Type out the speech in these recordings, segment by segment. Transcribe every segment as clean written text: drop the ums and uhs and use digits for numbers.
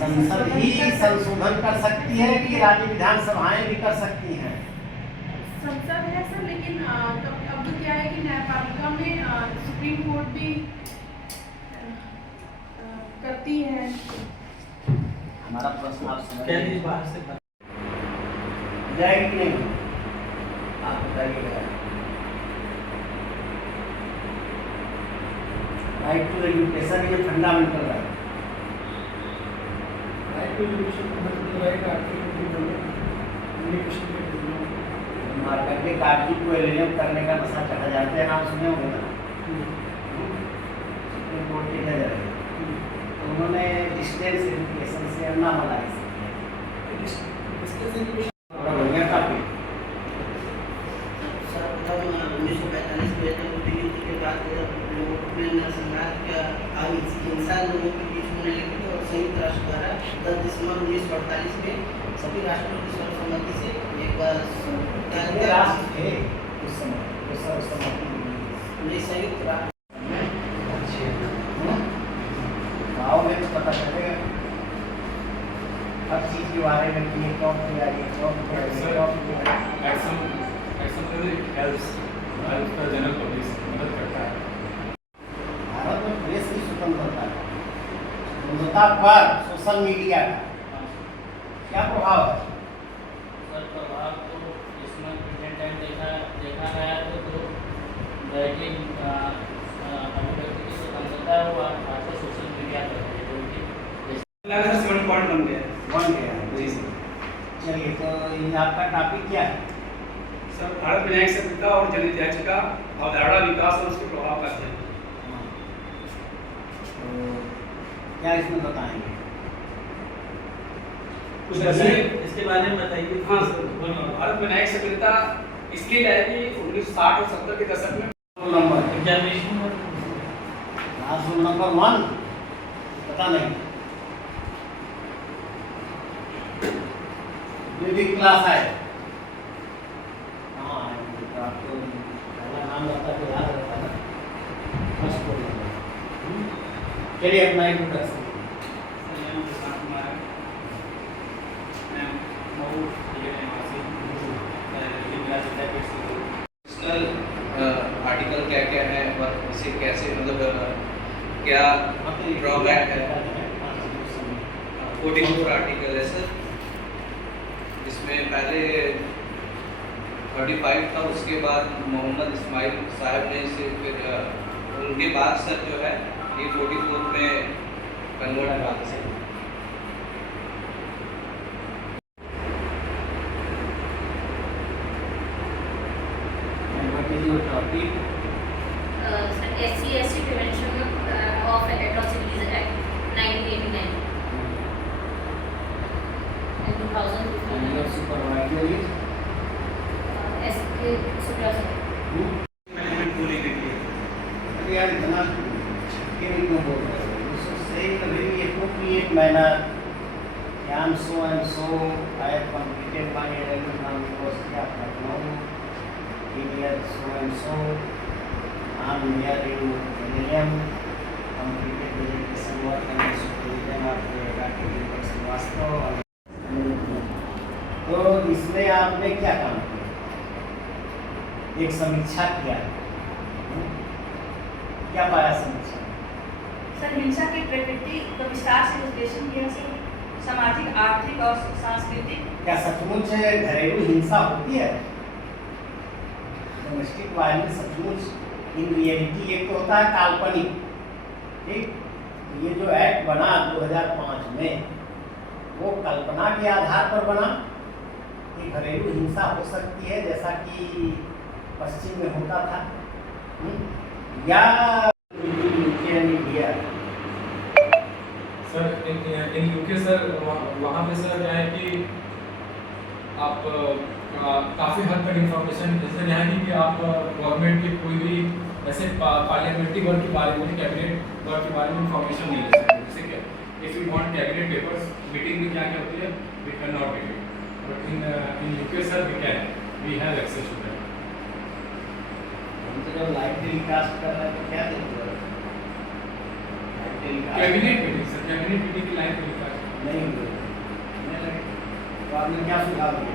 संसद ही संशोधन कर सकती है कि राज्य विधानसभाएं भी कर सकती हैं? संसद है सर, लेकिन अब तो क्या है कि न्यायपालिका में सुप्रीम कोर्ट भी करती है। हमारा प्रश्न आप समझ क्या बाहर से जाएगी कि नहीं, आप बताइएगा। राइट टू एजुकेशन ये fundamental right, right to education fundamental right article market article को एलिजिबल करने का नशा चढ़ा जाते हैं, नाम सुने होंगे ना, सुप्रीम कोर्ट के जज रहे, तो उन्होंने डिस्टेंस एजुकेशन से नामलाइज काफी 1945 में युद्ध के बाद लोगों को नरसंहार का हिंसा लोगों के बीच होने लगी थी, और संयुक्त राष्ट्र द्वारा 10 दिसंबर 1948 में सभी राष्ट्रों की सर्वसम्मति से एक बार राष्ट्र थे उस समय संयुक्त राष्ट्र गाँव में तो पता चलेगा हर चीज के बारे में कि ये कब किया, ये कब किया, ये कब किया। जनरल पब्लिक मदद करता है। भारत में प्रेस की स्वतंत्रता है, स्वतंत्रता पर सोशल मीडिया का क्या प्रभाव है? सर प्रभाव तो इसमें प्रेजेंट टाइम देखा गया तो राइटिंग अभिव्यक्ति की स्वतंत्रता है वो आजकल सोशल मीडिया पर है, जो कि 7 पॉइंट बन गया है जी सर। चलिए, तो ये आपका टॉपिक क्या है? सर, भारत में न्यायिक संहिता और जनहित याचिका अवधारणा विकास और उसके प्रभाव का अध्ययन। तो क्या इसमें बताएंगे? कुछ बताइए इसके बारे में बताइए। हाँ सर, भारत में न्यायिक संहिता इसके लिए कि 1960 और 70 के दशक में roll number examination class roll number 1 पता नहीं, भी क्लास है। हाँ, तो आपको पहला नाम रहता तो याद रहता ना, फर्स्ट रोल नंबर। चलिए अपना इंट्रोडक्शन। आर्टिकल क्या क्या है और इसे कैसे मतलब क्या ड्रॉबैक है। 44 आर्टिकल है सर, इसमें पहले 35 था, उसके बाद मोहम्मद इस्माइल साहब ने इसे फिर उनके बाद सर जो है ये 44 में कन्वर्ट हुआ था। Topic SC Prevention of Atrocities Act 1989 and 2015 supervisory SK Supervisor। Management बोली गई है। यार इतना क्यों बोल रहे हो? You should say in a very appropriate manner. I am so and so. I have completed my LLM from University of Lucknow. In year so and so. I am here in LLM. Completed education work and supervision of Dr. Deepak Srivastava. तो इसमें आपने क्या काम किया? एक समीक्षा किया, क्या पाया समीक्षा? सर, हिंसा की प्रकृति का विस्तार से विश्लेषण किया सर, सामाजिक, आर्थिक और सांस्कृतिक। क्या सचमुच घरेलू हिंसा होती है? डोमेस्टिक वायलेंस सचमुच इन रियलिटी एक तो होता है काल्पनिक, ठीक? ये जो एक्ट बना 2005 में वो कल्पना के आधार पर बना कि घरेलू हिंसा हो सकती है जैसा कि पश्चिम में होता था, या इंडिया? सर इन यूके सर वहाँ पे सर क्या है कि आप काफ़ी हद तक इंफॉर्मेशन जैसे यहाँ की कि आप गवर्नमेंट की कोई भी ऐसे पार्लियामेंट्री वर्क के बारे में, कैबिनेट वर्क के बारे में इंफॉर्मेशन नहीं ले सकते। जैसे क्या if you want cabinet papers, meeting में क्या क्या होती है, we can not get it, but in UK sir we have access to that. हम तो जब लाइव टेलीकास्ट कर रहे हैं तो क्या देखते हैं? Cabinet meeting sir, cabinet meeting की लाइव टेलीकास्ट नहीं हुए। तो आपने क्या सुझाव दिया?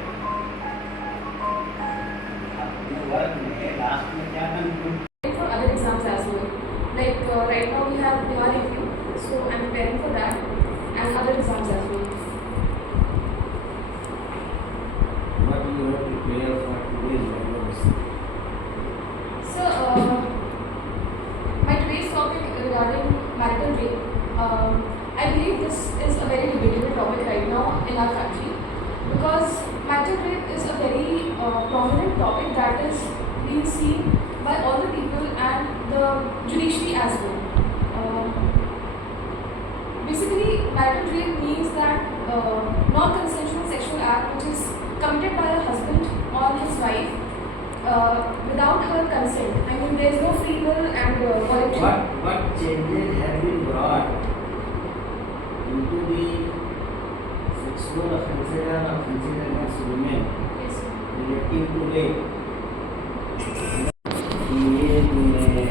अपने वर्क में लास्ट में क्या conclude? For other exams as well. Like right now we have Bihar review, so I'm preparing for that and other exams as well. What do you have to prepare for today's exams? So my today's topic regarding marital rape. I believe this is a very debatable topic right now in our country because marital rape is a very prominent topic that is being seen by all the people and the judiciary as well. Basically, marital rape means that non-consensual sexual act which is committed by a husband on his wife without her consent. I mean, there is no free will and voluntary. What changes have been brought into the sexual offences and offences against women Yes, sir. relating to rape?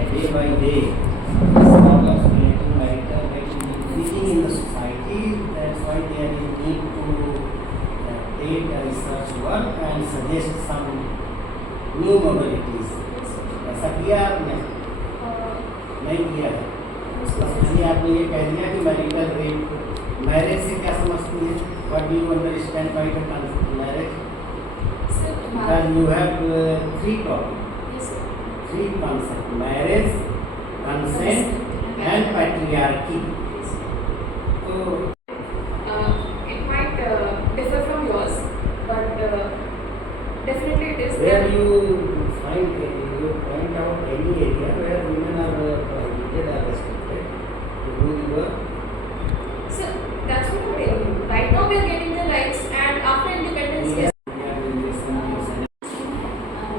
Day by day, this problem of relating marital rape is increasing in the society. That's why there is need to take a research work and suggest some new modalities. Yes, sir. ऐसा किया आपने? नहीं किया है। इसलिए आपने ये कह दिया कि मैरिटल रेप मैरिज से क्या समझती है? What do you understand by the concept marriage? Sir, Because you have three topics. yes, sir. Three concepts: marriage, consent, and patriarchy. Yes, sir. So, It might differ from yours, but definitely it is where there. you point out any area where women are prohibited or restricted to do the work? So that's what I'm telling you. Right now we are getting the rights, and after independence, yes. We are doing this in our Senate.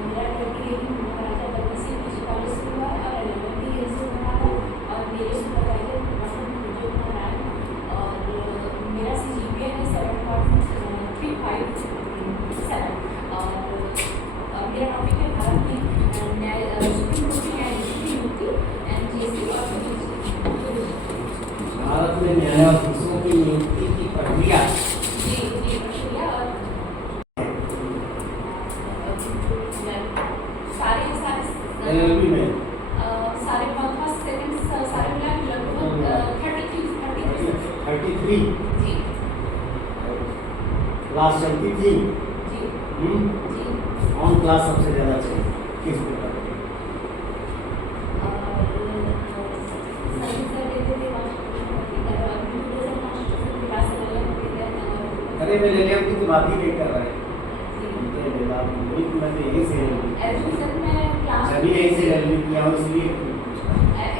मेरा 28 महाराजा Bhagat Singh PG college से हुआ है और 11 year से हुआ है और मेरे सुपरवाइजर प्रोफेसर मुझे हुआ है और मेरा CGPA है 7.35 और मेरा टॉपिक है भारत में न्याय सुप्रीम कोर्ट की न्यायाधीश की नियुक्ति एंड GST और भारत में न्यायाधीशों की नियुक्ति की प्रक्रिया जी प्रक्रिया और सारे LLB में सारे फर्स्ट सेकंड सारे मिला के लगभग 33 33 जी क्लास चलती थी। जी जी कौन क्लास सबसे ज़्यादा चली? किस पेपर पे? अरे मैं ले लिया की बात ही नहीं कर रहा है। मैं तो यही से सभी यही से LLB किया हूँ इसलिए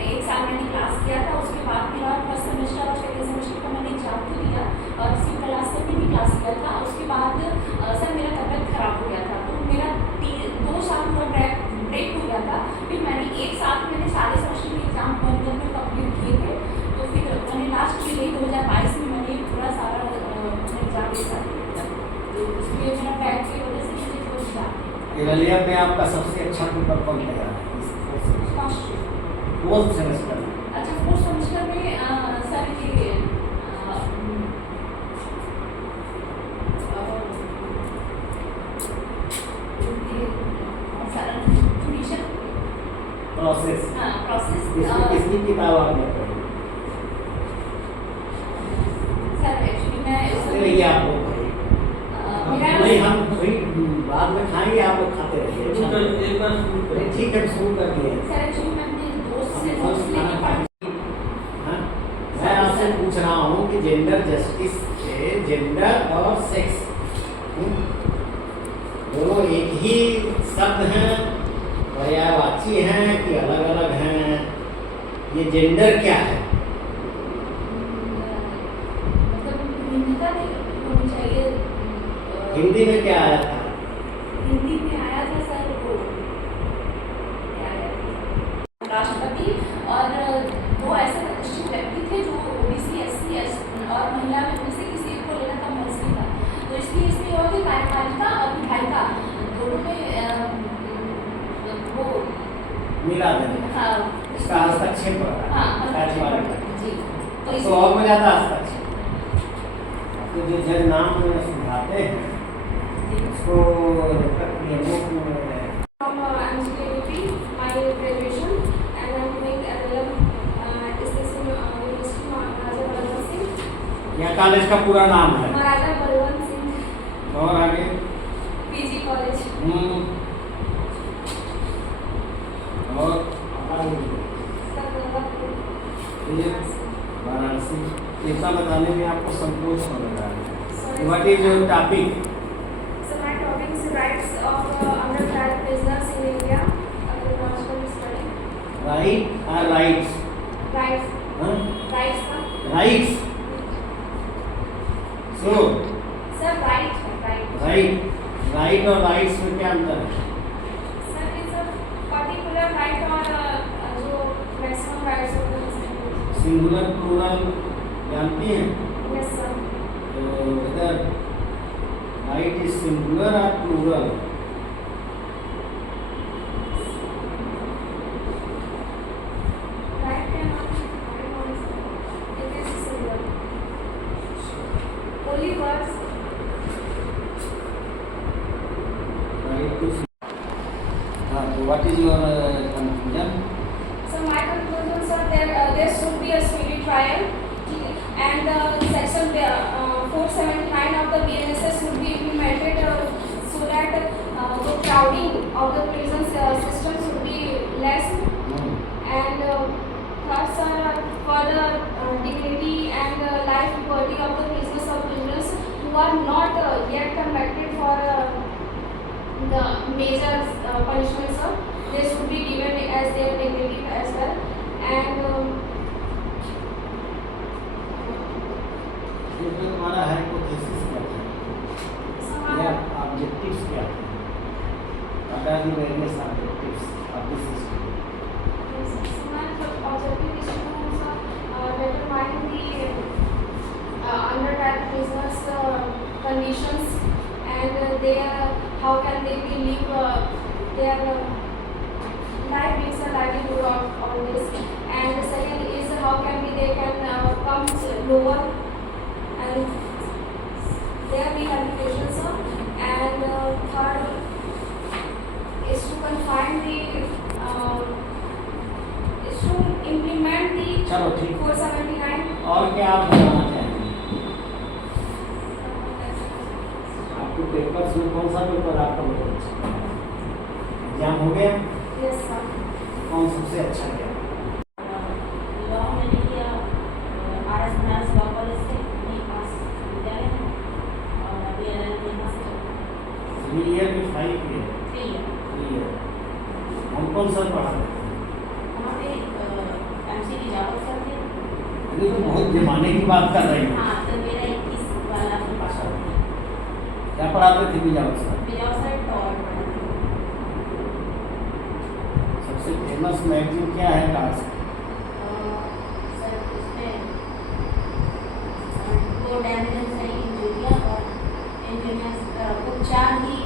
एक साल मैंने क्लास किया था, उसके बाद मेरा फर्स्ट सेमेस्टर और सेकेंड सेमेस्टर का मैंने एग्जाम तो दिया और इसी क्लास से भी क्लास किया था। उसके बाद सर मेरा तबीयत खराब हो गया था, तो मेरा 2 साल पूरा ब्रेक हो गया था। फिर मैंने एक साथ मैंने सारे सेमेस्टर के एग्जाम बंद करके कंप्लीट किए थे, तो फिर मैंने लास्ट में यही 2022 में मैंने पूरा सारा एग्जाम के साथ दिया था। तो उसमें मेरा बैक की वजह से मुझे थोड़ी एलिया में आपका सबसे अच्छा पेपर कौन लगा? फोर्थ सेमेस्टर में। अच्छा, फोर्थ सेमेस्टर में सर ये प्रोसेस प्रोसेस किसकी किताब आपने पढ़ी? सर एक्चुअली मैं रहिए आप लोग नहीं, हम वही बाद में खाएंगे, आप लोग खाते रहिए। एक बार ठीक है, शुरू कर दिए। सर एक्चुअली मैं अपने दोस्त से मैं आपसे पूछ रहा हूँ कि जेंडर जस्टिस से जेंडर और सेक्स दोनों एक ही शब्द हैं, पर्यायवाची हैं कि अलग अलग हैं? ये जेंडर क्या है? मतलब हिंदी का होनी चाहिए। हिंदी में क्या आया था? हिंदी में आया था सर वो राष्ट्रपति और 2 ऐसे प्रतिष्ठित व्यक्ति थे जो OBC SC और महिला में से किसी एक को लेना कंपल्सरी था, तो इसलिए इसमें और भी कार्यपालिका और विधायिका दोनों में वो मिला देना। हाँ इसका हस्तक्षेप हाँ कार्यपालिका जी, तो और में ज़्यादा हस्तक्षेप तो जो जज नाम सुझाते हैं उसको From MCAUP, my graduation, and I'm doing LLM. Is this in University Maharaja Balwant Singh? या कॉलेज का पूरा नाम है Maharaja Balwant Singh और आगे PG College. और Sir, वाराणसी इतना बताने में आपको संकोच हो रहा है what is your topic So my topic is rights of undertrial prisoners in India. Transfer study. Right और rights Rights. Rights, sir. Rights सुनो Sir, right. Right. राइट और राइट्स में क्या अंतर है Sir, it's a particular right or जो maximum rights होते हैं. सिंगुलर प्लूरल जानती हैं Yes, sir. तो इधर राइट इज सिंगुलर और plural Right cannot be divided on it is singular. Only words. Right to हाँ तो what is your conclusion So my conclusions are there should be a speedy trial, and section 479 of the BNSS should be implemented so that the crowding of the prison system should be less, and third are for the dignity and life liberty of the prisoners or prisoners who are not yet convicted for the major punishments. They should be given as their dignity as well, and ये जो तुम्हारा hypothesis क्या है या objectives क्या है what are the various objectives of this system objective is to determine the undertrial prisoners' conditions and how can they be live their life is a livelihood of all this, and the second is how can they can come lower and their rehabilitations, and third is to confine the is to implement the चलो ठीक 479. और क्या आप बताना चाहेंगे आपके papers में कौन सा पेपर आपका बहुत अच्छा एग्जाम हो गया Yes, sir. कौन सबसे अच्छा गया लॉ मैंने किया आरएस बनारस लॉ कॉलेज से अपने पास विद्यालय में, और अभी एलएलबी यहाँ से चल रहा 3 ईयर में 5 ईयर है 3 ईयर 3 ईयर हम कौन सा पढ़ाते हैं वहाँ पे एमसी की जावत सर थे। ये तो बहुत जमाने की बात कर रही हैं हाँ, तो मेरा 21 वाला तो पास आउट है। क्या पढ़ाते थे बिजावर सर बिजाव सर टॉर पढ़ा सबसे फेमस मैगजीन क्या है क्लास सर उसमें वो डैमेज है इंजीनियर और इंजीनियर वो 4 ही